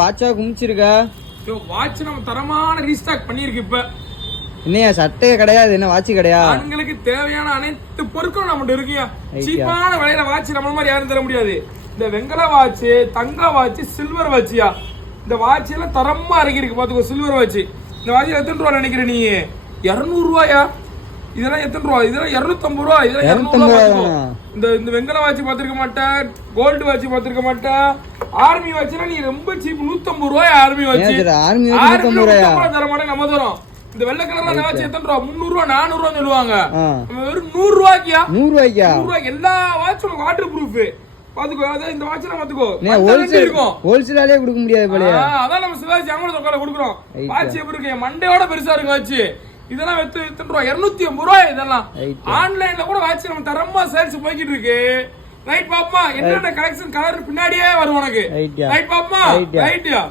வாட்சா குமிச்சிருக்க. Watch நம்ம தரமான restock பண்ணிருக்கு. இப்ப என்னையா சட்டையே கிடையாது, என்ன வாட்ச் கிடையா? ஆண்களுக்கு தேவையான அனைத்து பொருட்களும் நம்மகிட்ட இருக்குயா. சீப்பான விலையில வாட்ச் நம்ம மாதிரி யாரும் தர முடியாது. இந்த வெங்கல வாட்ச், தங்க வாட்ச், சில்வர் வாட்சியா, இந்த வாட்ச் எல்லாம் தரமா இறங்கிருக்கு. பாத்துக்கோ, சில்வர் வாட்ச். இந்த வாட்ச் எத்தனை ரூபா நினைக்கிற நீ? 200 ரூபாயா? இதெல்லாம் எத்தனை ரூபா? இதெல்லாம் 250 ரூபா. இதெல்லாம் 200 ரூபா. இந்த வெங்கல வாட்ச் பாத்திருக்க மாட்டேன், கோல்டு வாட்ச் பாத்திருக்க மாட்டேன். ஆர்மி வாட்ச்னா நீ ரொம்ப சீப், 150 ரூபாய். ஆர்மி வாட்ச் தர மாட்டேன், நம்ம தரோம். இந்த வெள்ளை கலர்ல வாட்ச் எத்தனை ரூபா? 300 ரூபா, 400 ரூபா சொல்லுவாங்க. வெறும் 100 ரூபாய்க்கியா? 100 ரூபாய்க்கா? எல்லா வாட்சும் வாட்டர் ப்ரூஃப். பாத்துக்கோ, அதான் இந்த வாட்ச் எல்லாம் பாத்துக்கோ. ஹோல்சேலாலே கொடுக்க முடியாது போல. அதான் நம்ம சிவாஜி அமௌண்ட் தொகையில கொடுக்குறோம். வாட்ச் எப்படி இருக்கு? மண்டையோட பெருசா இருக்கு வாட்ச். இதெல்லாம் எத்தனை ரூபா? 250 ரூபாய். இதெல்லாம் ஆன்லைன்ல கூட வாட்ச் நம்ம தரமா சேல்ஸ் போய்கிட்டு இருக்கு. ரைட் பாப்பா, என்னென்ன கலெக்ஷன் கலர் பின்னாடியே வரும் உனக்கு. ரைட் பாப்பா, ரைட்யா.